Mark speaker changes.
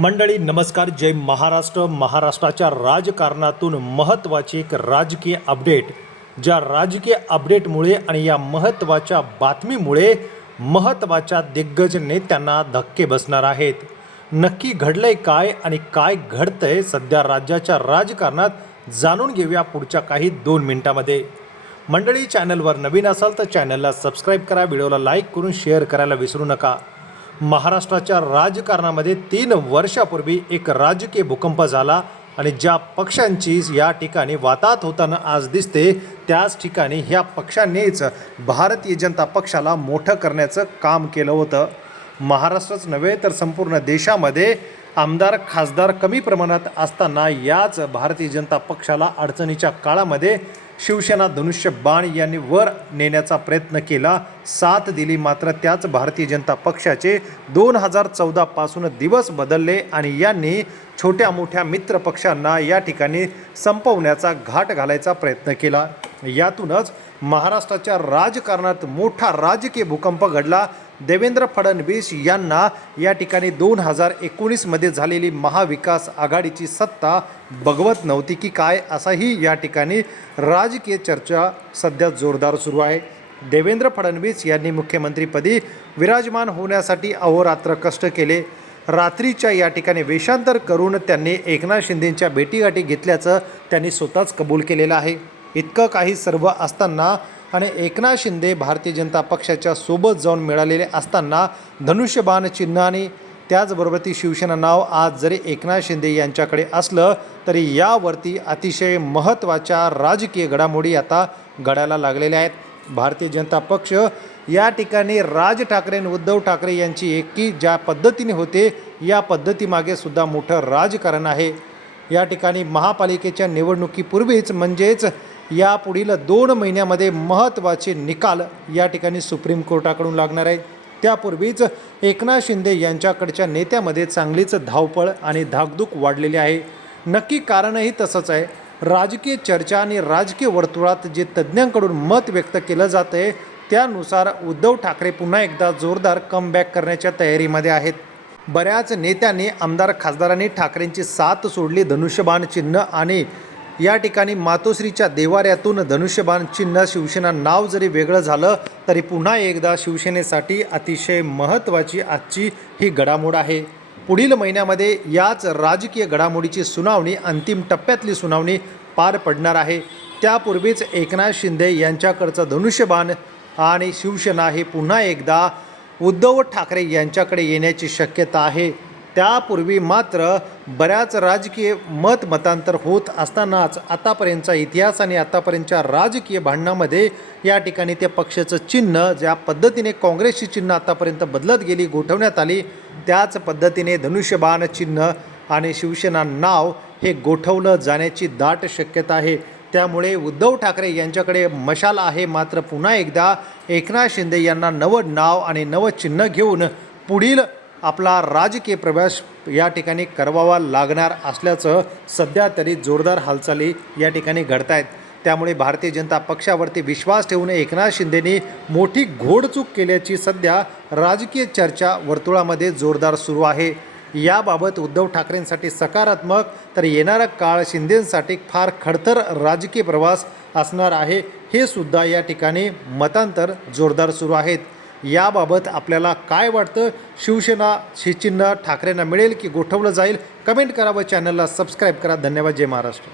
Speaker 1: मंडळी नमस्कार. जय महाराष्ट्र. महाराष्ट्राच्या राजकारणातून महत्त्वाची एक राजकीय अपडेट. ज्या राजकीय अपडेटमुळे आणि या महत्त्वाच्या बातमीमुळे महत्त्वाच्या दिग्गज नेत्यांना धक्के बसणार आहेत. नक्की घडलंय काय आणि काय घडतंय सध्या राज्याच्या राजकारणात जाणून घेऊया पुढच्या काही दोन मिनिटामध्ये. मंडळी चॅनलवर नवीन असाल तर चॅनलला सबस्क्राईब करा व्हिडिओला लाईक करून शेअर करायला विसरू नका. महाराष्ट्राच्या राजकारणामध्ये तीन वर्षापूर्वी एक राजकीय भूकंप झाला आणि ज्या पक्षांची या ठिकाणी वाताहत होताना आज दिसते त्याच ठिकाणी ह्या पक्षांनीच भारतीय जनता पक्षाला मोठं करण्याचं काम केलं होतं. महाराष्ट्रच नव्हे तर संपूर्ण देशामध्ये आमदार खासदार कमी प्रमाणात असताना याच भारतीय जनता पक्षाला अडचणीच्या काळामध्ये शिवसेना धनुष्य बाण यांनी वर नेण्याचा प्रयत्न केला. साथ दिली मात्र त्याच भारतीय जनता पक्षाचे दोन हजार चौदापासून दिवस बदलले आणि यांनी छोट्या मोठ्या मित्रपक्षांना या ठिकाणी संपवण्याचा घाट घालायचा प्रयत्न केला. यातूनच महाराष्ट्राच्या राजकारणात मोठा राजकीय भूकंप घडला. देवेंद्र फडणवीस यांना या ठिकाणी दोन हजार एकोणीसमध्ये झालेली महाविकास आघाडीची सत्ता बघवत नव्हती की काय असाही या ठिकाणी राजकीय चर्चा सध्या जोरदार सुरू आहे. देवेंद्र फडणवीस यांनी मुख्यमंत्रीपदी विराजमान होण्यासाठी अहोरात्र कष्ट केले. रात्रीच्या या ठिकाणी वेषांतर करून त्यांनी एकनाथ शिंदेंच्या भेटीगाठी घेतल्याचं त्यांनी स्वतःच कबूल केलेलं आहे. इतकं काही सर्व असताना आणि एकनाथ शिंदे भारतीय जनता पक्षाच्या सोबत जाऊन मिळालेले असताना धनुष्यबाण चिन्हाने त्याचबरोबर ती शिवसेना नाव आज जरी एकनाथ शिंदे यांच्याकडे असलं तरी यावरती अतिशय महत्त्वाच्या राजकीय घडामोडी आता घडायला लागलेल्या आहेत. भारतीय जनता पक्ष या ठिकाणी राज ठाकरे आणि उद्धव ठाकरे यांची एकी ज्या पद्धतीने होते या पद्धतीमागे सुद्धा मोठं राजकारण आहे. या ठिकाणी महापालिकेच्या निवडणुकीपूर्वीच म्हणजेच या पुढील दोन महिन्यामध्ये महत्त्वाचे निकाल या ठिकाणी सुप्रीम कोर्टाकडून लागणार आहे त्यापूर्वीच एकनाथ शिंदे यांच्याकडच्या नेत्यामध्ये चांगलीच धावपळ आणि धाकधूक वाढलेली आहे. नक्की कारणही तसंच आहे. राजकीय चर्चा आणि राजकीय वर्तुळात जे तज्ज्ञांकडून मत व्यक्त केलं जातं आहे त्यानुसार उद्धव ठाकरे पुन्हा एकदा जोरदार कमबॅक करण्याच्या तयारीमध्ये आहेत. बऱ्याच नेत्यांनी आमदार खासदारांनी ठाकरेंची साथ सोडली धनुष्यबाण चिन्ह आणि या ठिकाणी मातोश्रीच्या देवाऱ्यातून धनुष्यबाण चिन्ह शिवसेना नाव जरी वेगळं झालं तरी पुन्हा एकदा शिवसेनेसाठी अतिशय महत्त्वाची आजची ही घडामोड आहे. पुढील महिन्यामध्ये याच राजकीय घडामोडीची सुनावणी अंतिम टप्प्यातली सुनावणी पार पडणार आहे. त्यापूर्वीच एकनाथ शिंदे यांच्याकडचं धनुष्यबाण आणि शिवसेना हे पुन्हा एकदा उद्धव ठाकरे यांच्याकडे येण्याची शक्यता आहे. त्यापूर्वी मात्र बऱ्याच राजकीय मत मतांतर होत असतानाच आतापर्यंतचा इतिहास आणि आतापर्यंतच्या राजकीय भांडणामध्ये या ठिकाणी त्या पक्षाचं चिन्ह ज्या पद्धतीने काँग्रेसची चिन्ह आतापर्यंत बदलत गेली गोठवण्यात आली त्याच पद्धतीने धनुष्यबाण चिन्ह आणि शिवसेना नाव हे गोठवलं जाण्याची दाट शक्यता आहे. त्यामुळे उद्धव ठाकरे यांच्याकडे मशाल आहे मात्र पुन्हा एकदा एकनाथ शिंदे यांना नवं नाव आणि नवं चिन्ह घेऊन पुढील आपला राजकीय प्रवेश या ठिकाणी करवावा लागणार असल्याचं सध्या तरी जोरदार हालचाली या ठिकाणी घडत आहेत त्यामुळे भारतीय जनता पक्षावरती विश्वास ठेवून एकनाथ शिंदेनी मोठी घोडचूक केल्याची सध्या राजकीय चर्चा वर्तुळामध्ये जोरदार सुरू आहे. याबाबत उद्धव ठाकरेंसाठी सकारात्मक तर येणारा काळ शिंदेंसाठी फार खडतर राजकीय प्रवास असणार आहे. हे सुद्धा या ठिकाणी मतांतर जोरदार सुरू आहेत. याबाबत आपल्याला काय वाटतं? शिवसेना हे चिन्ह ठाकरेंना मिळेल की गोठवलं जाईल? कमेंट करा व चॅनलला सबस्क्राईब करा. धन्यवाद. जय महाराष्ट्र.